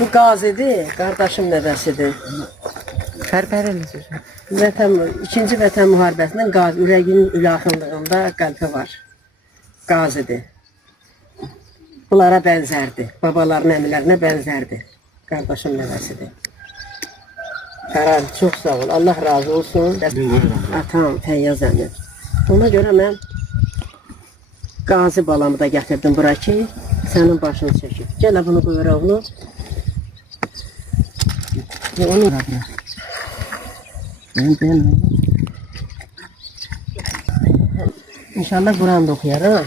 Bu Qazidir, qardaşım nəvəsidir. Pərpərəli Vətən, İkinci Vətən müharibəsindən Qazi, ürəyinin yaxınlığında qəlpə var. Qazidir. Bunlara bənzərdir. Babaların əmilərinə bənzərdir. Qardaşım nəvəsidir. Qarar, çox sağ ol. Allah razı olsun. Atam, Feyyaz əmi. Ona görə mən Qazi balamı da gətirdim bura ki, sənin başını çəkib. Gələ bunu qoyur oğlu. Onu İnşallah Kur'an da okuyarım.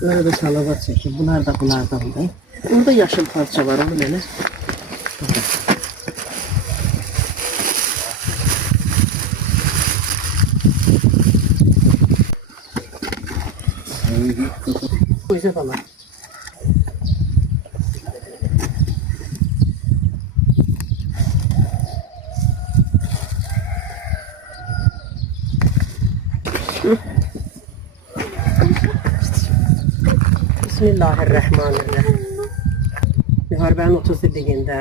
Bunları da salavat çekin. Bunlar da bunlardan da. Orada yaşıl parça var onu böyle. Koysa falan. Bismillahirrahmanirrahim. Müharibənin 30 iliyində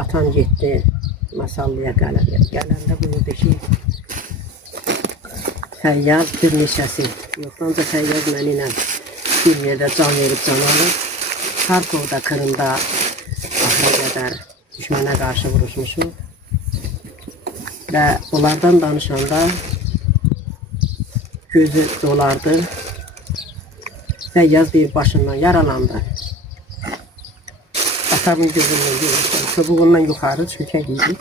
atam getdi Masallıya Qələbəyə. Gələndə buyurdu ki, Feyyaz bir neçəsi, yoxdanca Feyyaz mənimlə bir yerdə can verib can alır. Harkovda, Kırımda axıra qədər düşmənə qarşı vuruşmuşum. Və onlardan danışanda gözü dolardı. Feyyaz bir başından yaralandı. Atamın gözündən görürsün. Çubuğundan yuxarı çökək idi.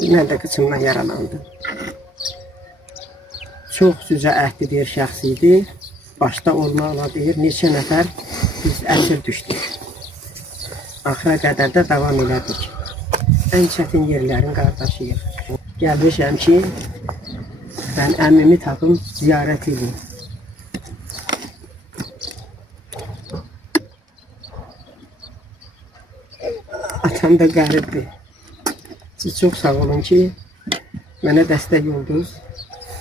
Mən də kıçımdan yaralandı. Çox cücə əhdi bir şəxs idi. Başda olmaqla deyir, neçə nəfər biz əsir düşdük. Axıra qədər də davam elədik. Ən çətin yerlərin qardaşıyıq. Gəlmişəm ki, mən əmmimi tapım, ziyarət edeyim. Atam da qəribdir. Siz çox sağ olun ki, mənə dəstək oldunuz.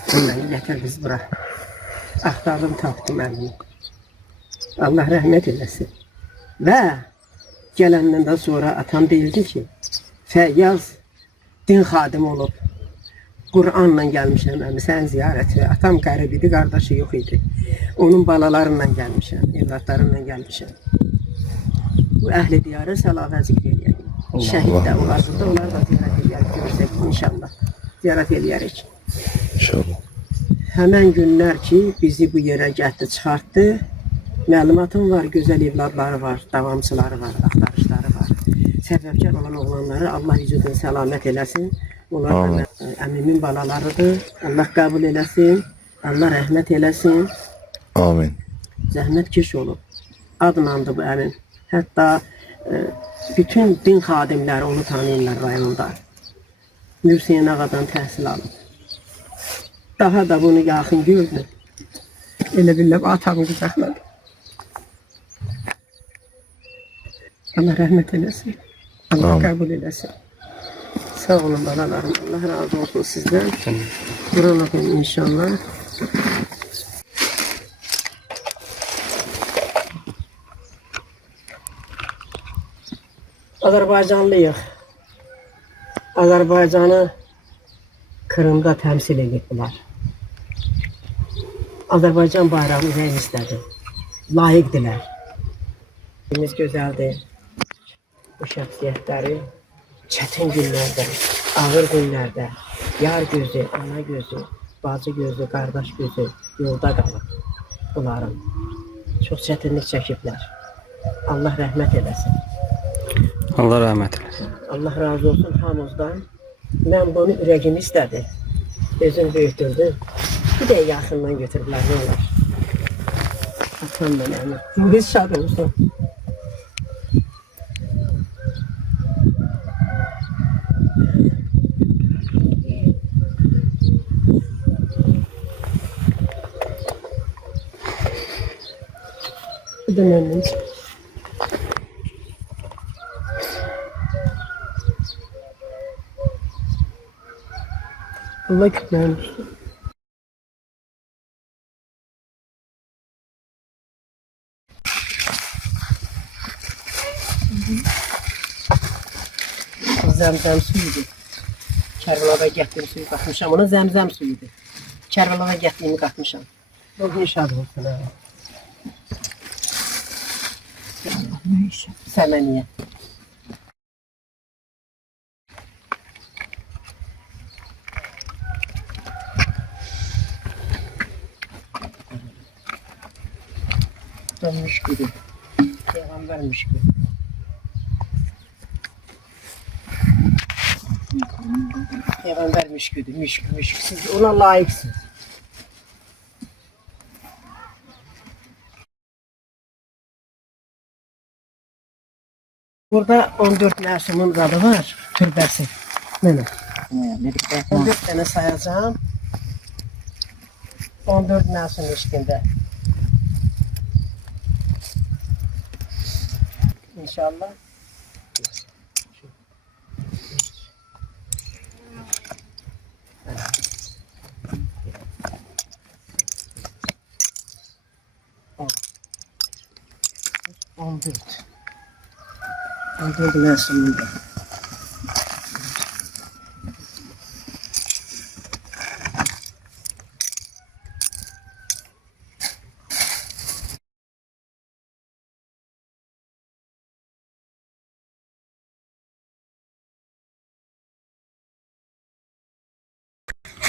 Məni gətirdiniz bura. Axtardım, tapdım əmmimi. Allah rəhmət eləsin. Və gələndən də sonra atam deyildi ki, Feyyaz din xadimi olub. Kur'anla gəlmişəm əmi, sən ziyarətə. Atam qərib idi, qardaşı yox idi. Onun balalarıyla gəlmişəm, evlatlarımla gəlmişəm. Bu əhli diyarı səlavə zikr eləyək. Şəhid də olar burada, onlar da ziyarət eləyək, görürsək inşallah. Ziyarət eləyərik. İnşallah. Həmən günlər ki, bizi bu yerə gətdi, çıxartdı. Məlumatım var, gözəl evladları var, davamçıları var, axtarışları var. Səbəbkar olan oğlanları Allah vücudunu səlamət eləsin. Onlar da əmimin balalarıdır. Allah qəbul eləsin. Allah rəhmət eləsin. Amin. Zəhmət keş olub. Adlandı bu əmim. Hətta bütün din xadimləri onu tanıyırlar rayonda. Hüseyin ağadan təhsil alıb. Daha da bunu yaxın gördü. Elə billə atamı qucaqladı. Allah rəhmət eləsin. Allah qəbul eləsin. Sağ olun balalarım. Allah razı olsun sizdən. Quran oxuyun inşallah. Azərbaycanlıyıq. Azərbaycanı Kırımda təmsil ediblər. Azərbaycan bayrağını ürəyimizlədir. Layiqdirlər. Biz gözəldir. Bu şəxsiyyətləri çətin günlərdə, ağır günlərdə, yar gözü, ana gözü, bacı gözü, qardaş gözü yolda qalıb bunların. Çox çətinlik çəkiblər. Allah rəhmət eləsin. Allah rəhmət eləsin. Allah razı olsun hamımızdan. Mən bunu ürəyim istədi. Özüm böyütürdüm. Bir də yaxından götürürlər, nə olar? Atam mənəm. Ruhunuz şad olsun. Bu da mənim. Allah kütləmiş. zəmzəm suyudur. Kərbalada gətirdim suyu qatmışam. Ona zəmzəm suyudur. Kərbalada gətirdiyimi qatmışam. Bugün şad olsun ha. Səməniyə. Dönmüş gibi. Peygamber müşkü. Peygamber müşküdür. Müşkü. Siz ona layıksınız. Burada 14 Məsumun adı var. Türbəsi. Nene. 14 tane sayacağım. 14 Məsum eşkində. İnşallah. On dört. 14 Məsumunda.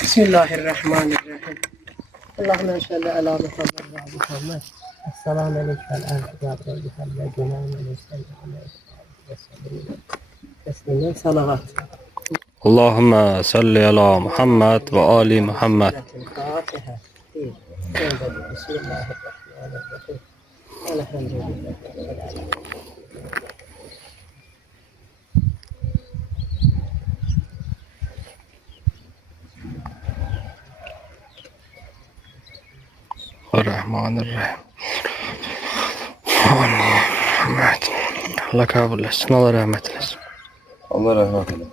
Bismillahirrahmanirrahim. Allahümme salli ala Muhammed ve ala Muhammed. Esselamu aleyke vel ahibab ve bihal ve günahın ve salli aleyke ve sallim. Teslimen salavat. Allahümme salli ala Muhammed ve ali Muhammed. Fatiha. Değil. Bismillahirrahmanirrahim. Elhamdülillah. Rahmanirrahim. Muhammed. Allah kabul etsin. Allah rahmet eylesin. Allah rahmet eylesin.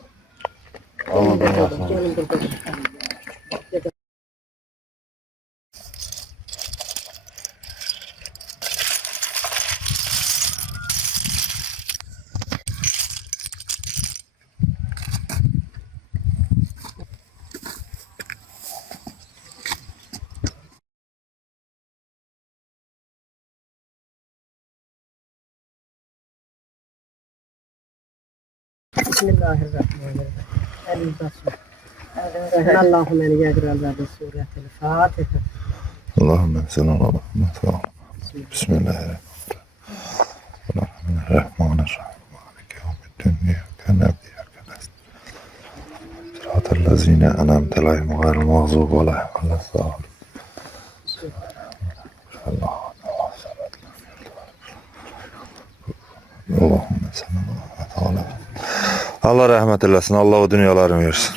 Allah rahmet eylesin. Gelin burada. Bismillahirrahmanirrahim. El-Basmah. Allahümme ni yagral ve suretel Fatiha. Allahümme salli ala Muhammed ve ala Muhammed. Bismillahirrahmanirrahim. Bismillahirrahmanirrahim. Maliki yevmiddin. İyyâke na'budu ve iyyâke nestaîn. Sıratellezîne en'amte aleyhim gayril mağzûbi aleyhim ve lad-dâllîn. Allahümme salli ala Muhammed. Allah rahmet eylesin. Allah o dünyalarını versin.